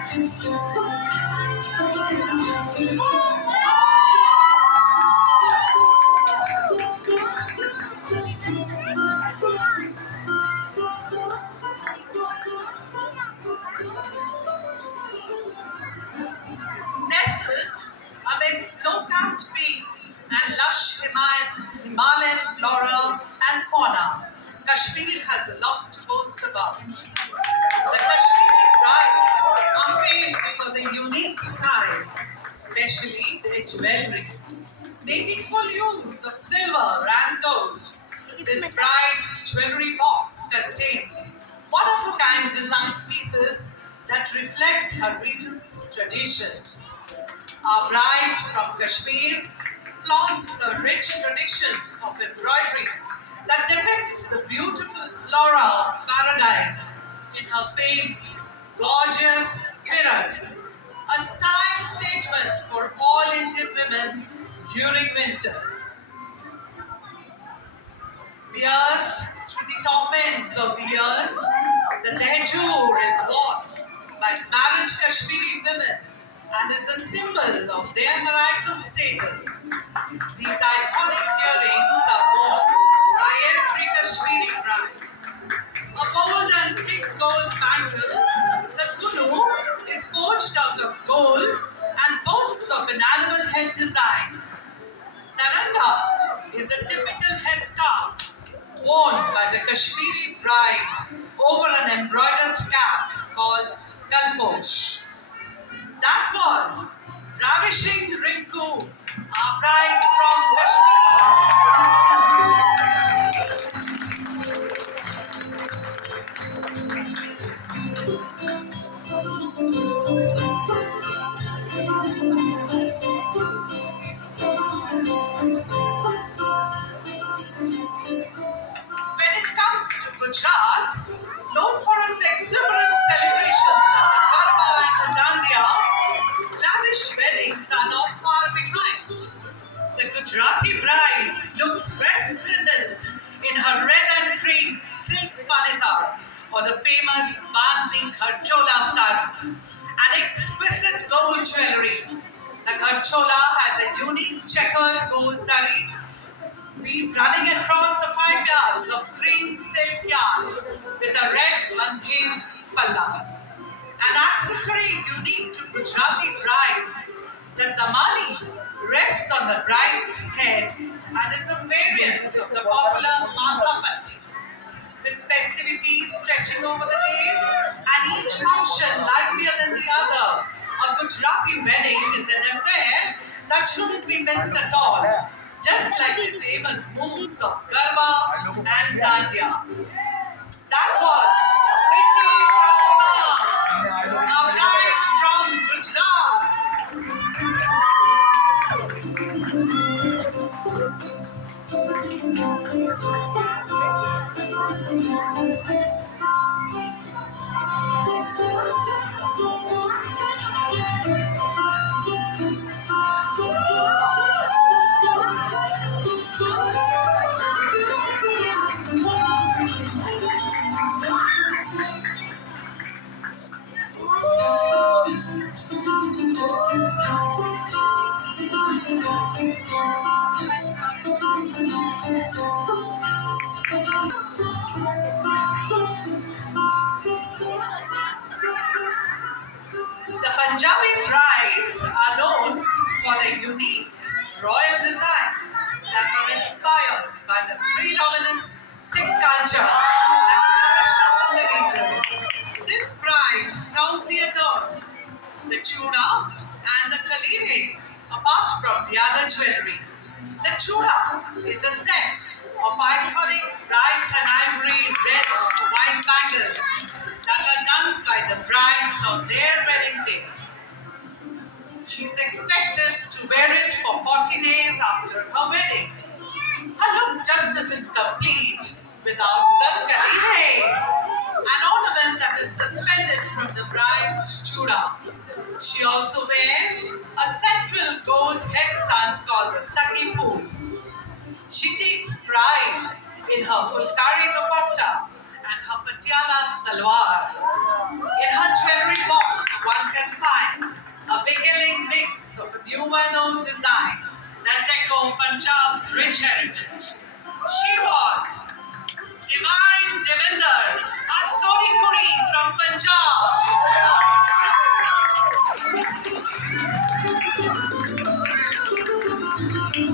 Nestled amidst snow-capped peaks and lush Himalayan flora and fauna, Kashmir has a lot to boast about. The Kashmiri brides are famed for their unique style, especially their jewelry. Making full use of silver and gold, this bride's jewelry box contains one-of-a-kind design pieces that reflect her region's traditions. Our bride from Kashmir flaunts a rich tradition of embroidery that depicts the beautiful flora of paradise in her famed gorgeous mirror, a style statement for all Indian women during winters. Pierced through the top ends of the ears, the tehjoor is worn by married Kashmiri women and is a symbol of their marital status. These iconic earrings are worn by every Kashmiri bride. A bold and thick gold bangle, the kulu, is forged out of gold and boasts of an animal head design. Taranga is a typical headscarf worn by the Kashmiri bride over an embroidered cap called kalposh. That was ravishing Rinku, our bride from When it comes to Gujarat, known for its exuberant celebrations of the Garba and the Dandiya, lavish weddings are not far behind. The Gujarati bride looks resplendent in her red and cream silk panitar or the famous Bandi Gharchola sari, an exquisite gold jewelry. The Gharchola has a unique checkered gold sari weave running across the 5 yards of cream silk yarn with a red bandhes palla. An accessory unique to Gujarati brides, the damani rests on the bride's head and is a variant of the popular matha patti. With festivities stretching over the days and each function livelier than the other, a Gujarati wedding is an affair that shouldn't be missed at all. Just like the famous moves of Garba and Dandiya. That was Priti Pratibha, a bride from Gujarat. The Punjabi brides are known for their unique royal designs that are inspired by the predominant Sikh culture that flourishes in the region. This bride proudly adorns the chuda and the kaline apart from the other jewelry. The chuda is a set of iconic bright and ivory red white bangles that are done by the brides on their wedding day. She's expected to wear it for 40 days after her wedding. Her look just isn't complete without the kaline, an ornament that is suspended from the bride's chuda. She also wears a central gold headstand called the saki pool. She takes pride in her fulkari dupatta and her patiala salwar. In her jewelry box, one can 210 design that echo Punjab's rich heritage. She was Divine Devinder, a Sodi Kuri from Punjab.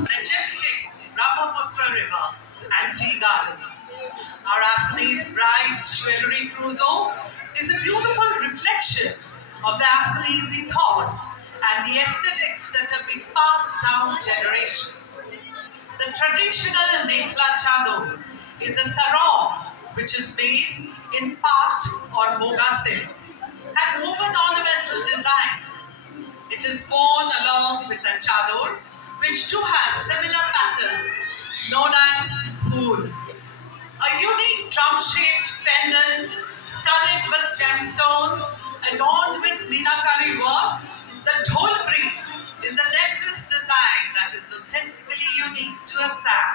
Majestic Brahmaputra River and tea gardens. Our Assamese bride's jewellery trousseau is a beautiful reflection of the Assamese ethos and the aesthetics that have been passed down generations. The traditional Mekhla Chador is a sarong which is made in part or moga silk, has woven ornamental designs. It is worn along with a chador, which too has similar patterns known as mool. A unique drum-shaped pendant studded with gemstones, adorned with meenakari work, the dholpri is a necklace design that is authentically unique to Assam.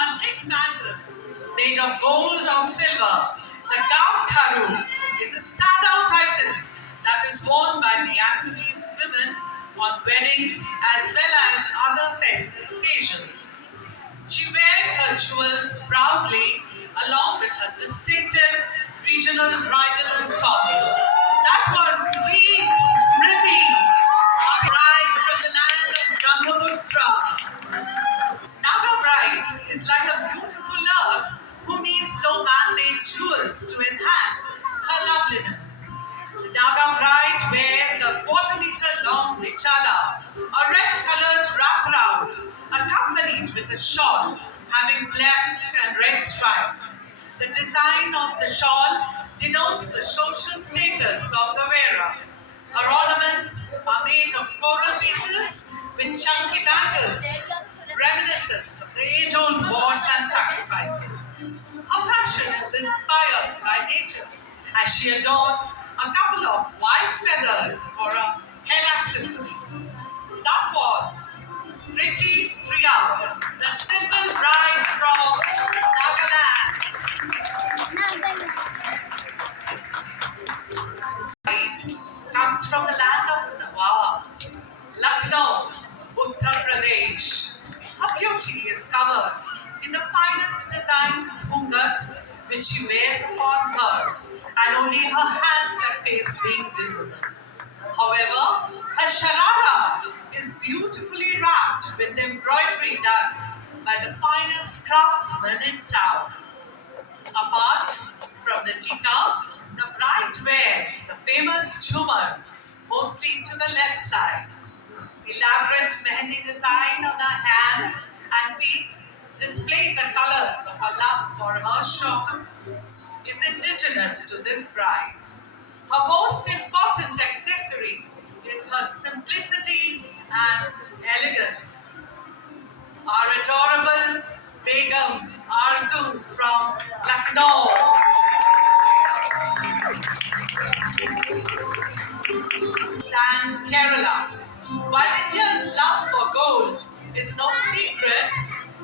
A thick bangle made of gold or silver, the gav kharu is a standout item that is worn by the Assamese women on weddings as well as other festive occasions. She wears her jewels proudly along with her distinctive regional bridal ensemble. That was sweet Smriti, our bride from the land of Brahmaputra. Naga bride is like a beautiful love who needs no man-made jewels to enhance her loveliness. The Naga bride wears a quarter-meter long nichala, a red-colored wraparound, accompanied with a shawl having black and red stripes. The design of the shawl denotes the social status of the wearer. Her ornaments are made of coral pieces with chunky bangles, reminiscent of the age-old wars and sacrifices. Her fashion is inspired by nature as she adorns a couple of white feathers for a head accessory. That was Pretty Priya, the simple bride from Nagaland. Bride comes from the land of Nawabs, Lucknow, Uttar Pradesh. Her beauty is covered in the finest designed ghungat which she wears upon her, and only her hands and face being visible. However, her sharara is beautifully wrapped with embroidery done by the finest craftsmen in town. Apart from the tika, the bride wears the famous jhumar, mostly to the left side. The elaborate mehendi design on her hands and feet display the colors of her love for her shawl is indigenous to this bride. Her most important accessory is her simplicity and elegance. Our adorable Begum Arzu from Lucknow. And Kerala. While India's love for gold is no secret,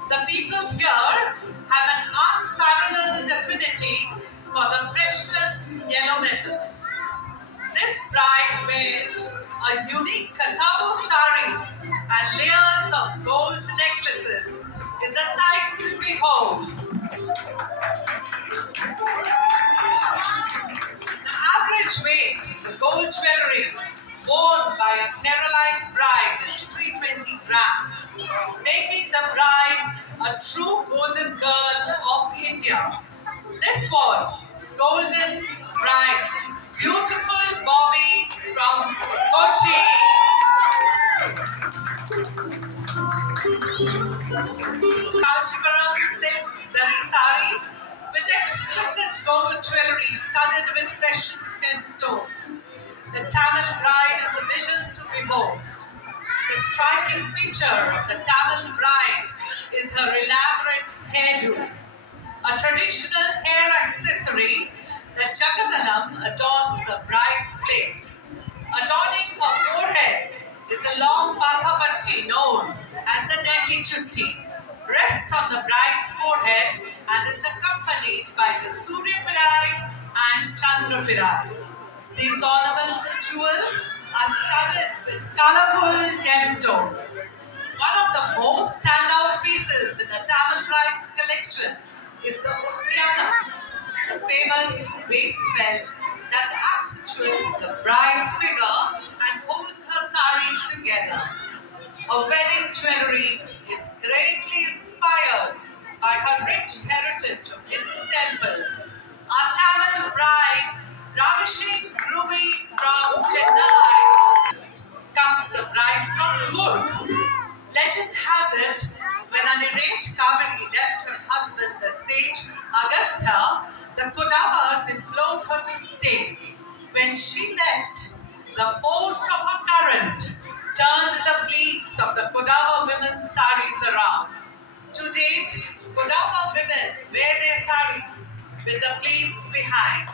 the people here have an unparalleled affinity for the precious yellow metal. This bride wears a unique cassava sari and layers of gold necklaces is a sight to behold. The average weight of the gold jewelry worn by a Keralite bride is 320 grams, making the bride a true golden girl of India. This was Golden Bride, beautiful Bobby from Kochi. Kanchipuram silk zari sari with exquisite gold jewelry studded with precious stones. The Tamil bride is a vision to behold. The striking feature of the Tamil bride is her elaborate hairdo. A traditional hair accessory, the Jagadanam adorns the bride's plait. Adorning her forehead is a long pathapatti known as the neti chutti. Rests on the bride's forehead and is accompanied by the Surya Pirai and Chandra Pirai. These ornamental jewels are studded with colorful gemstones. One of the most standout pieces in the Tamil Bride's collection is the Uttiana, the famous waist belt that accentuates the bride's figure and holds her sari together. Her wedding jewelry is greatly inspired by her rich heritage of Hindu temple. Our Tamil bride, ravishing Ruby from Chennai, comes the bride from Kurg. Legend has it, when an irate Kaveri left her husband, the sage Agastha, the Kodavas implored her to stay. When she left, the force of her current turned the pleats of the Kodava women's saris around. To date, Kodava women wear their saris with the pleats behind.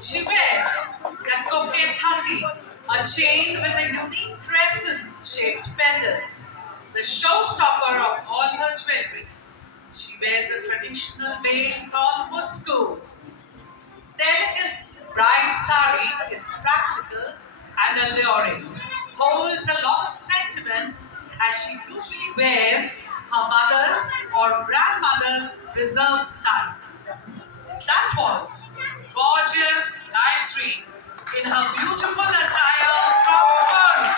She wears the kokethati, a chain with a unique crescent-shaped pendant, the showstopper of all her jewelry. She wears a traditional veil called musku. The elegant bride sari is practical and alluring, holds a lot of sentiment as she usually wears her mother's or grandmother's preserved sari. That was gorgeous Gayatri in her beautiful attire from Kurg.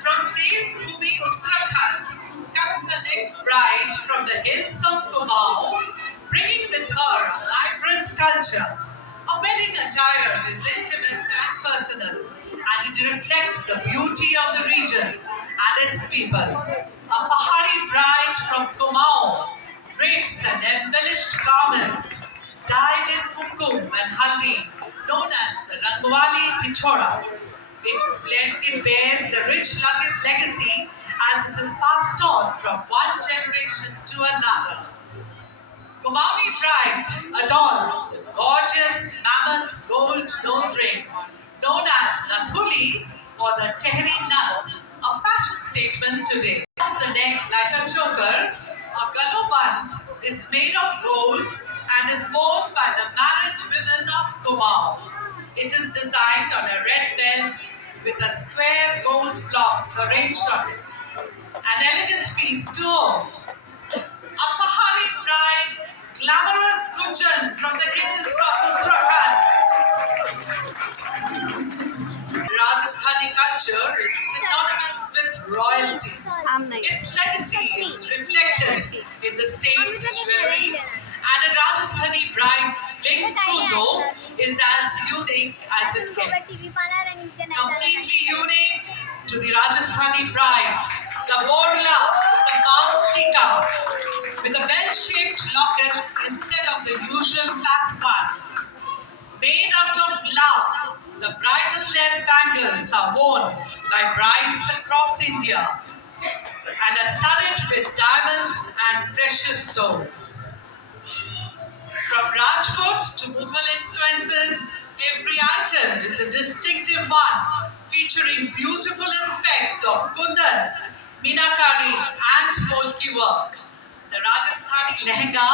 From Devbhoomi, Uttarakhand, comes the next bride from the hills of Kumaon, bringing with her a vibrant culture. A wedding attire is intimate and personal, and it reflects the beauty of the region and its people. A Pahari bride from Kumaon drapes an embellished garment dyed in kumkum and haldi, known as the Rangwali Pichora. It bears the rich legacy as it is passed on from one generation to another. Kumaoni bride adorns the gorgeous mammoth gold nose ring known as Nathuli or the Tehri Nut, a fashion statement today. Around the neck like a choker, a galuban is made of gold and is worn by the married women of Kumaon. It is designed on a red belt with a square gold blocks arranged on it. An elegant piece to own. A Pahari bride, glamorous Gunjan from the hills of Uttarakhand. Rajasthani culture is synonymous with royalty. Its legacy is reflected in the state's jewelry, and a Rajasthani bride's big trousseau is as unique as it gets. Completely unique to the Rajasthani bride, the Borla is a bound tika with a bell-shaped locket instead of the usual flat one. Made out of love, the bridal-led bangles are worn by brides across India and are studded with diamonds and precious stones. From Rajput to Mughal influences, every item is a distinctive one, featuring beautiful aspects of kundan, minakari and polki work. The Rajasthani lehenga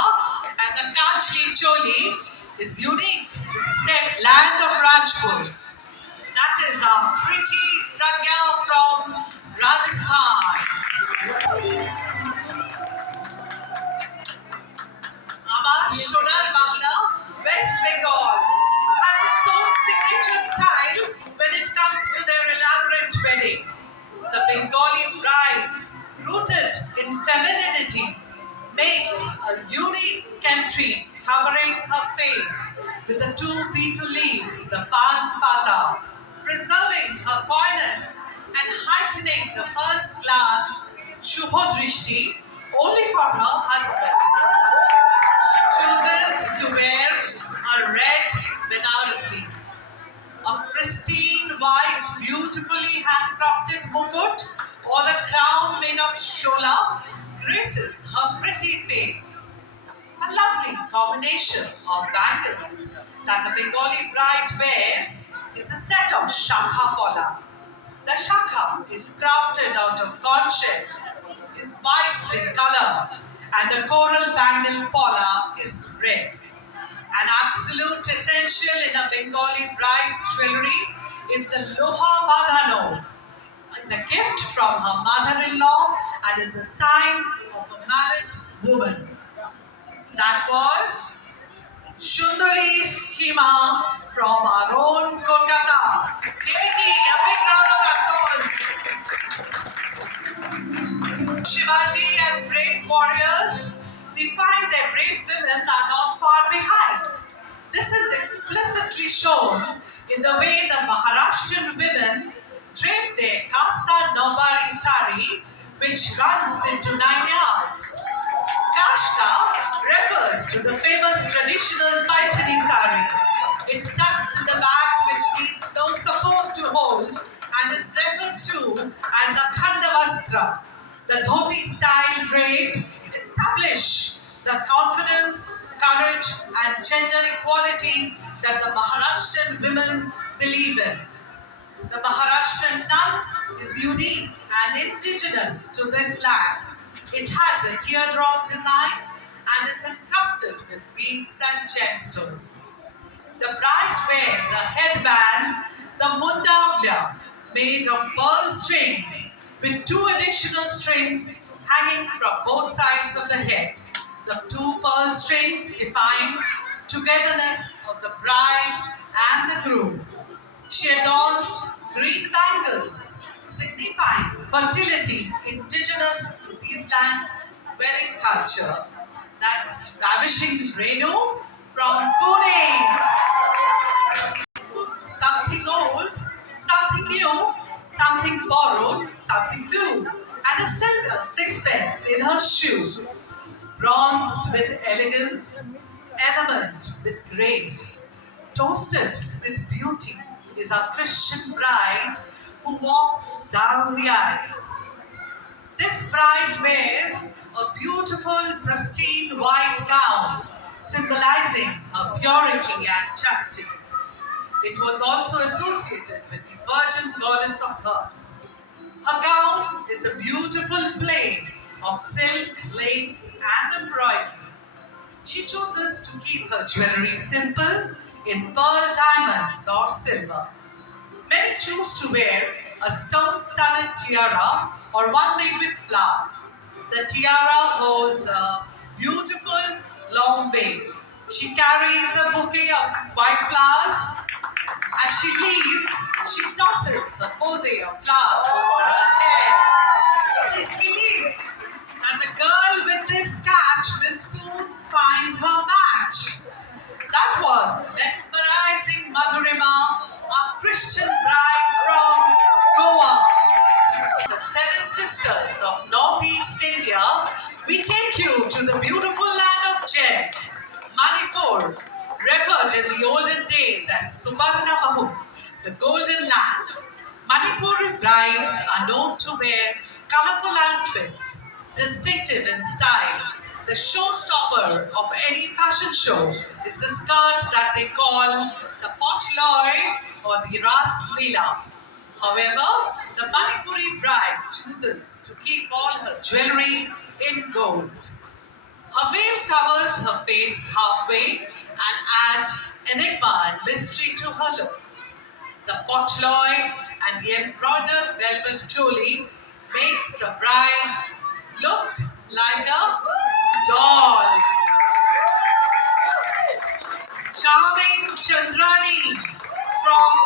and the Kanchi choli is unique to the said land of Rajputs. That is our pretty Pragya from Rajasthan. Our Sonar Bangla, West Bengal, has its own signature style when it comes to their elaborate wedding. The Bengali bride, rooted in femininity, makes a unique entry covering her face with the two betel leaves, the pan pata, preserving her coyness and heightening the first glance, Shubhodrishti, only for her husband. She chooses to wear a red Banarasi, a pristine white, beautifully handcrafted mukut, or the crown made of shola graces her pretty face. A lovely combination of bangles that the Bengali bride wears is a set of shakha pola. The shakha is crafted out of conch shells, is white in color, and the coral bangle pola is red. An absolute essential in a Bengali bride's jewelry is the Loha Badhano. It's a gift from her mother-in-law and is a sign of a married woman. That was Shundari Shima from our own Kolkata. Chimiti, a big round of applause. Shivaji and brave warriors, we find that brave women are not far behind. This is explicitly shown in the way the Maharashtrian women drape their Kasta Nobari sari, which runs into 9 yards. Kashta refers to the famous traditional Paithani sari. It's tucked in the back, which needs no support to hold, and is referred to as a Khandavastra. The dhoti style drape establish the confidence, courage, and gender equality that the Maharashtrian women believe in. The Maharashtrian nun is unique and indigenous to this land. It has a teardrop design and is encrusted with beads and gemstones. The bride wears a headband, the mundavya, made of pearl strings with 2 additional strings hanging from both sides of the head. The 2 pearl strings define togetherness of the bride and the groom. She adorns green bangles, signifying fertility indigenous to these lands' wedding culture. That's ravishing Renu from Pune. Something old, something new, something borrowed, something new, and a silver sixpence in her shoe. Bronzed with elegance, enameled with grace, toasted with beauty is our Christian bride who walks down the aisle. This bride wears a beautiful, pristine white gown, symbolizing her purity and chastity. It was also associated with the Virgin Goddess of Birth. Her gown is a beautiful play of silk, lace, and embroidery. She chooses to keep her jewelry simple in pearl diamonds or silver. Many choose to wear a stone-studded tiara or one made with flowers. The tiara holds a beautiful long veil. She carries a bouquet of white flowers. As she leaves, she tosses a posy of flowers over her head. It is believed that the girl with this catch will soon find her match. That was mesmerizing Madhurima, a Christian bride from Goa. The 7 sisters of Northeast India, we take you to the beautiful land of gems, Manipur, referred in the olden days as Subarna Mahu, the golden land. Manipuri brides are known to wear colorful outfits, distinctive in style. The showstopper of any fashion show is the skirt that they call the potloi or the Ras Leela. However, the Manipuri bride chooses to keep all her jewelry in gold. Her veil covers her face halfway and adds enigma and mystery to her look. The potloi and the embroidered velvet choli makes the bride look like a doll. Charming Chandrani from